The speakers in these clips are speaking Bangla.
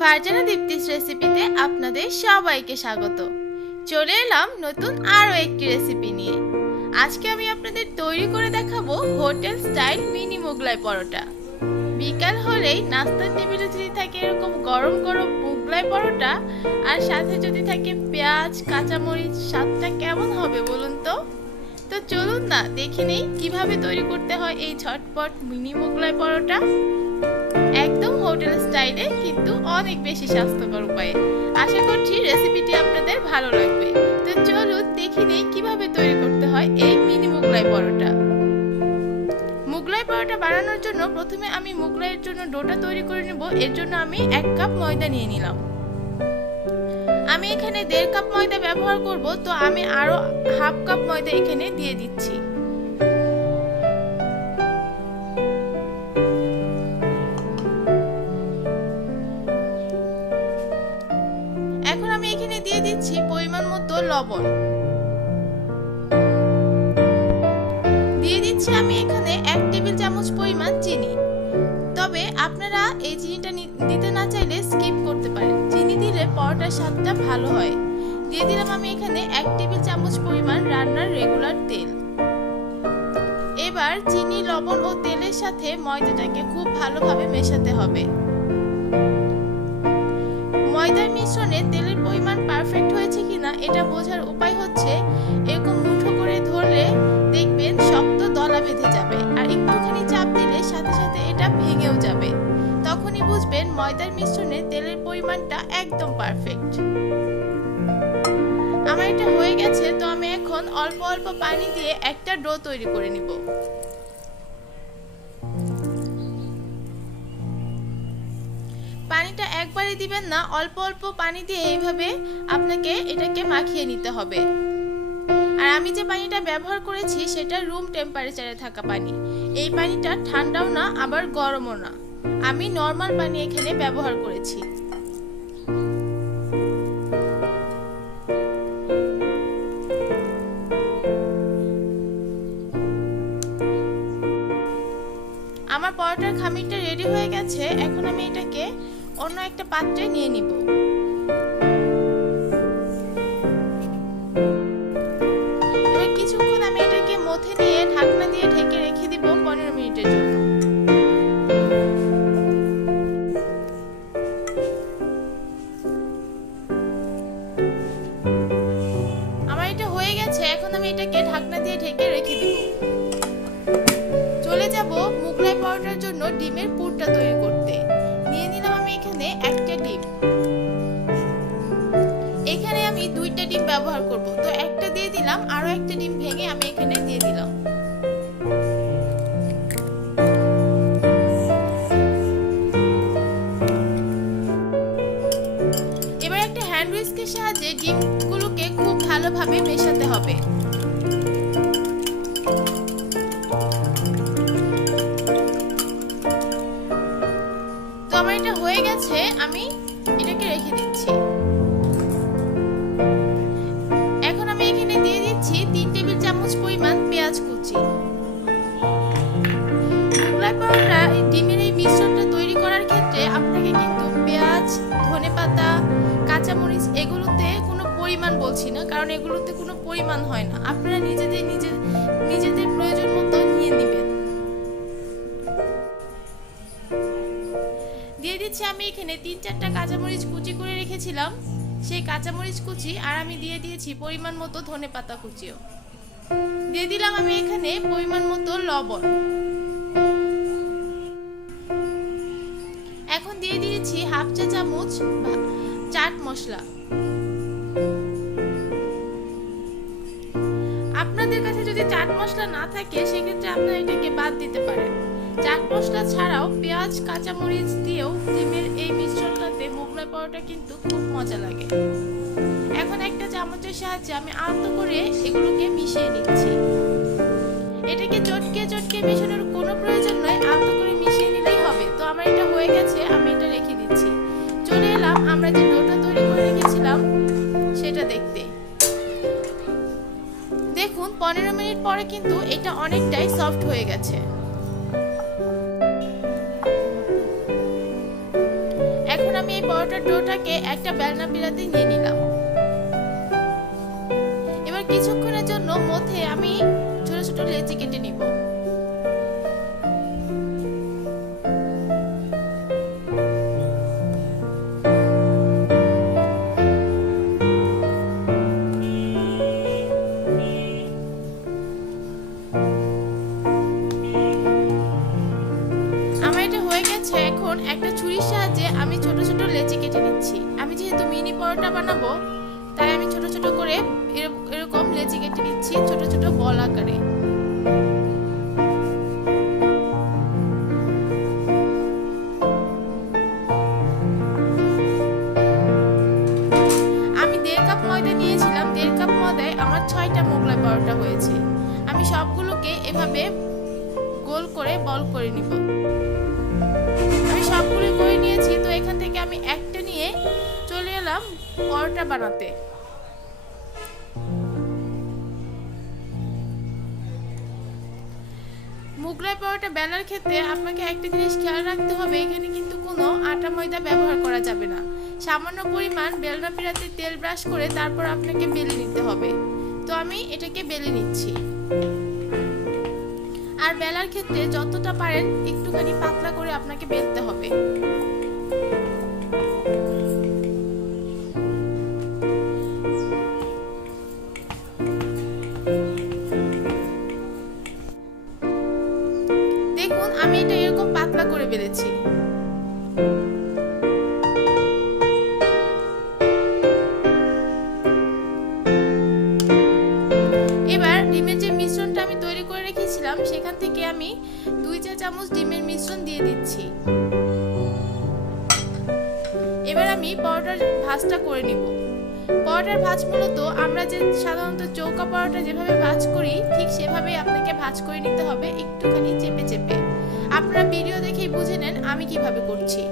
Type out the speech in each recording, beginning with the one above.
ফারজানা দীপ্তিস রেসিপিতে আপনাদের সবাইকে স্বাগত। চলে এলাম নতুন আরও একটি রেসিপি নিয়ে। আজকে আমি আপনাদের তৈরি করে দেখাবো hotel style mini Mughlai paratha. বিকাল হলেই নাস্তার টেবিলে যদি থাকে এরকম গরম গরম মোগলাই পরোটা আর সাথে যদি থাকে পেঁয়াজ কাঁচামরিচ, স্বাদটা কেমন হবে বলুন তো? তো চলুন না দেখে নেই কিভাবে তৈরি করতে হয় এই ঝটপট মিনি মোগলাই পরোটা। একদম হোটেল স্টাইলে কিন্তু অনেক বেশি স্বাস্থ্যকর উপায়ে। আশা করছি রেসিপিটি আপনাদের ভালো লাগবে। তো চলুন দেখে নেই কিভাবে তৈরি করতে হয় এই মিনি মোগলাই পরোটা। মোগলাই পরোটা বানানোর জন্য প্রথমে আমি মোগলাইয়ের জন্য ডোটা তৈরি করে নেব। এর জন্য আমি 1 কাপ ময়দা নিয়ে নিলাম। আমি এখানে 1.5 কাপ ময়দা ব্যবহার করব, তো আমি আরো 1/2 কাপ ময়দা এখানে দিয়ে দিচ্ছি। এখন আমি এখানে দিয়ে দিচ্ছি পরিমাণ মতো লবণ। দিয়ে দিচ্ছি আমি এখানে 1 টেবিল চামচ পরিমাণ চিনি। তবে আপনারা এই চিনিটা দিতে না চাইলে স্কিপ করতে পারেন, চিনি দিলে পরোটার স্বাদটা ভালো হয়। দিয়ে দিলাম আমি এখানে 1 টেবিল চামচ পরিমাণ রান্নার রেগুলার তেল। এবার চিনি, লবণ ও তেলের সাথে ময়দাটাকে খুব ভালোভাবে মেশাতে হবে। ময়দার মিশ্রণে তেলের পরিমাণ পারফেক্ট হয়েছে কিনা এটা বোঝার উপায় হচ্ছে এরকম মুঠো করে ধরলে দেখবেন শক্ত দলা বেঁধে যাবে, আর একটুখানি চাপ দিলে সাথে সাথে এটা ভেঙেও যাবে। তখনই বুঝবেন ময়দার মিশ্রণে তেলের পরিমাণটা একদম পারফেক্ট। আমার এটা হয়ে গেছে, তো আমি এখন অল্প অল্প পানি দিয়ে একটা ডো তৈরি করে নিব। পানিটা একবারই দিবেন না, অল্প অল্প পানি দিয়ে এইভাবে আপনাকে এটাকে মাখিয়ে নিতে হবে। আর আমি যে পানিটা ব্যবহার করেছি সেটা রুম টেম্পারেচারে থাকা পানি। এই পানিটা ঠান্ডাও না আবার গরমও না, আমি নরমাল পানি এখানে ব্যবহার করেছি। আমার পরোটার খামিরটা রেডি হয়ে গেছে। এখন আমি এটাকে অন্য একটা পাত্রে নিয়ে নিব। এবার কিছুক্ষণ আমি এটাকে মথে নিয়ে ঢাকনা দিয়ে ঢেকে রেখে দিব 15 মিনিটের জন্য। আমার এটা হয়ে গেছে, এখন আমি এটাকে ঢাকনা দিয়ে ঢেকে রেখে দিব। চলে যাব মোগলাই পরোটার জন্য ডিমের পুরটা তৈরি করতে। নিয়ে নিলাম আমি এখানে 1টা ডিম। এখানে আমি 2টা ডিম ব্যবহার করব, তো একটা দিয়ে দিলাম, আরো 1টা ডিম ভেঙে আমি এখানে দিয়ে দিলাম। এবার একটা হ্যান্ড হুইস্কের সাহায্যে ডিমগুলোকে খুব ভালোভাবে মেশাতে হবে। এটা হয়ে গেছে, আমি এটাকে রেখে দিচ্ছি। এখন আমি এখানে দিয়ে দিচ্ছি 3 টেবিল চামচ পরিমাণ পেঁয়াজ কুচি। মোগলাই পরোটা ডিমের এই মিশ্রণটা তৈরি করার ক্ষেত্রে আপনাকে কিন্তু পেঁয়াজ, ধনেপাতা, কাঁচামরিচ এগুলোতে কোনো পরিমাণ বলছি না, কারণ এগুলোতে কোনো পরিমাণ হয় না। আপনারা নিজেদের প্রয়োজন মতো নিয়ে নেবেন। দিয়ে দিচ্ছি আমি এখানে 3-4টা কাঁচামরিচ কুচি করে রেখেছিলাম, সেই কাঁচামরিচ কুচি, আর আমি দিয়ে দিয়েছি পরিমাণ মতো ধনেপাতা কুচিও। দিয়ে দিলাম আমি এখানে পরিমাণ মতো লবণ। এখন দিয়ে দিয়েছি 1/2 চা চামচ চাট মশলা। আপনাদের কাছে যদি চাট মশলা না থাকে সেক্ষেত্রে আপনারা এটাকে বাদ দিতে পারেন। চাট মশলা ছাড়াও পেঁয়াজ, কাঁচামরিচ দিয়েও ডিমের এই মিশ্রণটাতে মোগলাই পরোটা কিন্তু খুব মজা লাগে। এখন একটা চামচের সাহায্যে আমি আলতো করে এগুলোকে মিশিয়ে নিচ্ছি। এটাকে চটকে চটকে মেশানোর কোনো প্রয়োজন নয়, আলতো করে মিশিয়ে নিলেই হবে। তো আমার এটা হয়ে গেছে, আমি এটা রেখে দিচ্ছি। চলে এলাম আমরা যে ডোটা তৈরি করে রেখেছিলাম সেটা দেখতে। দেখুন 15 মিনিট পরে কিন্তু এটা অনেকটাই সফট হয়ে গেছে। এখন আমি এই পরোটার ডোটাকে একটা বেলনা পিঁড়াতে নিয়ে নিলাম। এবার কিছুক্ষণের জন্য মধ্যে আমি ছোট ছোট লেচি কেটে নিব। এখন একটা ছুরির সাহায্যে আমি ছোট ছোট লেচি কেটে নিচ্ছি। আমি যেহেতু মিনি পরোটা বানাবো তাই আমি ছোট ছোট করে এরকম লেচি কেটে নিচ্ছি, ছোট ছোট বল আকারে। আমি 1.5 কাপ ময়দা নিয়েছিলাম, 1.5 কাপ ময়দায় আমার 6টা মোগলাই পরোটা হয়েছে। আমি সবগুলোকে এভাবে গোল করে বল করে নিব। আমি সবগুলো করে নিয়েছি, তো এখান থেকে আমি একটা নিয়ে চলে এলাম পরোটা বানাতে। মুগলাই পরোটা বেলার ক্ষেত্রে আপনাকে একটা জিনিস খেয়াল রাখতে হবে, এখানে কিন্তু কোনো আটা ময়দা ব্যবহার করা যাবে না। সামান্য পরিমাণ বেলনা পিঁড়াতে তেল ব্রাশ করে তারপর আপনাকে বেলে নিতে হবে। তো আমি এটাকে বেলে নিচ্ছি। আর বেলার ক্ষেত্রে যতটা পারেন একটুখানি পাতলা করে আপনাকে বেলতে হবে। দেখুন আমি এটা এরকম পাতলা করে বেলেছি। এবার ডিমের যে মিশ্রণটা আমি তৈরি করে রেখেছিলাম সেখান থেকে আমি 2 চা চামচ ডিমের মিশ্রণ দিয়ে দিচ্ছি। এবার আমি পরোটার ভাঁজটা করে নিব। পরোটার ভাঁজ মূলত আমরা যে সাধারণত চৌকা পরোটা যেভাবে ভাঁজ করি ঠিক সেভাবেই আপনাকে ভাঁজ করে নিতে হবে, একটুখানি চেপে চেপে। আপনারা ভিডিও দেখেই বুঝে নেন আমি কিভাবে করছি।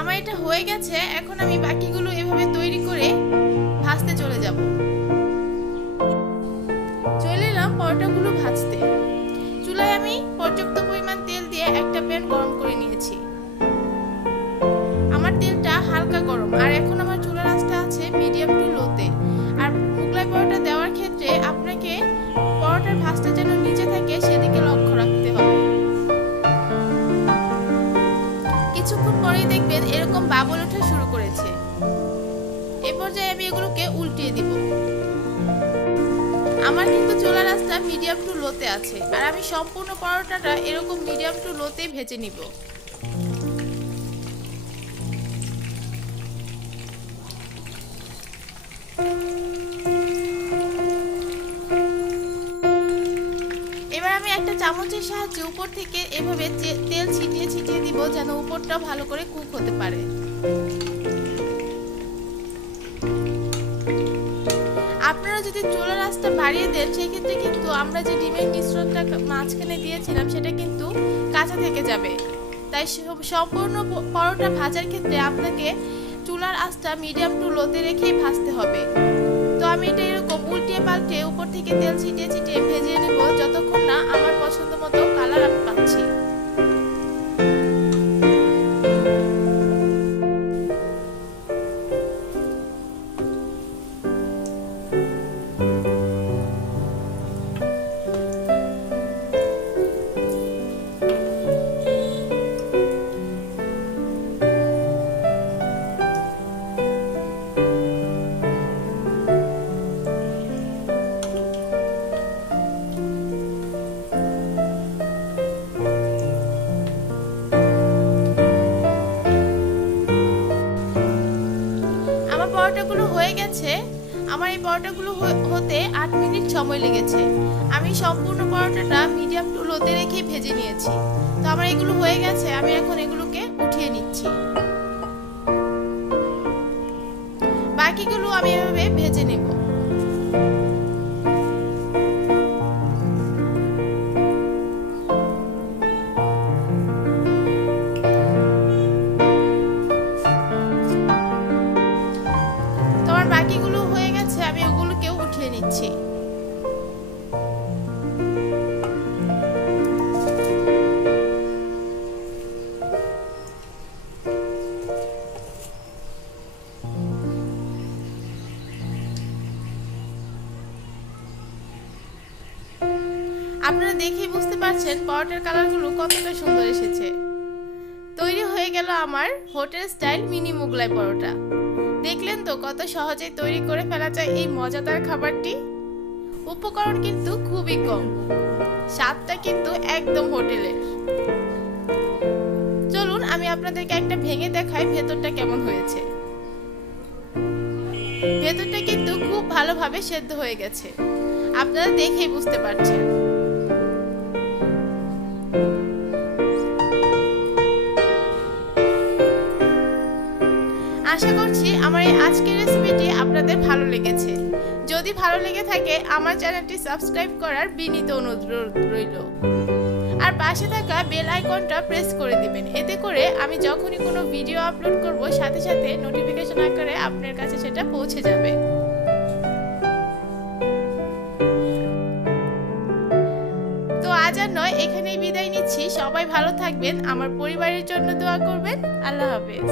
আমার এটা হয়ে গেছে, এখন আমি বাকিগুলো এভাবে তৈরি করে ভাজতে চলে যাব। চলে এলাম পরোটাগুলো ভাজতে। চুলায় আমি পর্যাপ্ত পরিমাণ তেল দিয়ে একটা প্যান গরম করে নিয়েছি। আমার তেলটা হালকা গরম, আর এখন আমার চুলার আঁচটা আছে মিডিয়াম টু লোতে। আর মুগলাই পরোটা দেওয়ার ক্ষেত্রে আপনাকে পরোটার ভাঁজটা যেন নিচে থাকে সেদিকে লক্ষ্য রাখতে হবে। কিছুক্ষণ পরেই দেখবেন এরকম বাবল ওঠা শুরু করেছে। এই পর্যায়ে আমি এগুলোকে উল্টিয়ে দিব। আমার কিন্তু চুলার আঁচটা মিডিয়াম টু লোতে আছে, আর আমি সম্পূর্ণ পরোটাটা এরকম মিডিয়াম টু লোতে ভেজে নিব। এবার আমি একটা চামচের সাহায্যে উপর থেকে এভাবে তেল ছিটিয়ে ছিটিয়ে দিব যেন উপরটা ভালো করে কুক হতে পারে। আপনারা যদি চুলার আঁচটা বাড়িয়ে দেন সেক্ষেত্রে কিন্তু আমরা যে ডিমের মিশ্রণটা মাঝখানে দিয়েছিলাম সেটা কিন্তু কাঁচা থেকে যাবে। তাই সম্পূর্ণ পরোটা ভাজার ক্ষেত্রে আপনাকে চুলার আঁচটা মিডিয়াম টু লোতে রেখেই ভাজতে হবে। তো আমি এটা এরকম উল্টিয়ে পাল্টে উপর থেকে তেল ছিটিয়ে ছিটিয়ে ভেজে নেব যতক্ষণ না আমার পছন্দ মতো কালার আমি পাচ্ছি। পরোটাগুলো হয়ে গেছে। আমার এই পরোটাগুলো হতে 8 মিনিট সময় লেগেছে। আমি সম্পূর্ণ পরোটাটা মিডিয়াম টু লোতে রেখে ভেজে নিয়েছি। তো আমার এগুলো হয়ে গেছে, আমি এখন এগুলোকে উঠিয়ে নিচ্ছি। বাকিগুলো আমি এভাবে ভেজে নেব। বাকিগুলো হয়ে গেছে, আমি আপনারা দেখেই বুঝতে পারছেন পরোটার কালারগুলো কতটা সুন্দর এসেছে। তৈরি হয়ে গেল আমার হোটেল স্টাইল মিনি মুগলাই পরোটা। দেখলেন তো কত সহজেই তৈরি করে ফেলা যায় এই মজাদার খাবারটি। উপকরণ কিন্তু খুবই কম, স্বাদটা কিন্তু একদম হোটেলের। চলুন আমি আপনাদেরকে একটা ভেঙে দেখাই ভেতরটা কেমন হয়েছে। ভেতরটা কিন্তু খুব ভালোভাবে সেদ্ধ হয়ে গেছে, আপনারা দেখেই বুঝতে পারছেন। আশা করছি আমার এই আজকের রেসিপিটি আপনাদের ভালো লেগেছে। যদি ভালো লেগে থাকে আমার চ্যানেলটি সাবস্ক্রাইব করার বিনীত অনুরোধ রইল। আর পাশে থাকা বেল আইকনটা প্রেস করে দিবেন, এতে করে আমি যখনই কোনো ভিডিও আপলোড করব সাথে সাথে নোটিফিকেশন আকারে আপনার কাছে সেটা পৌঁছে যাবে। তো আজ আর নয়, এখানেই বিদায় নিচ্ছি। সবাই ভালো থাকবেন, আমার পরিবারের জন্য দোয়া করবেন। আল্লাহ হাফেজ।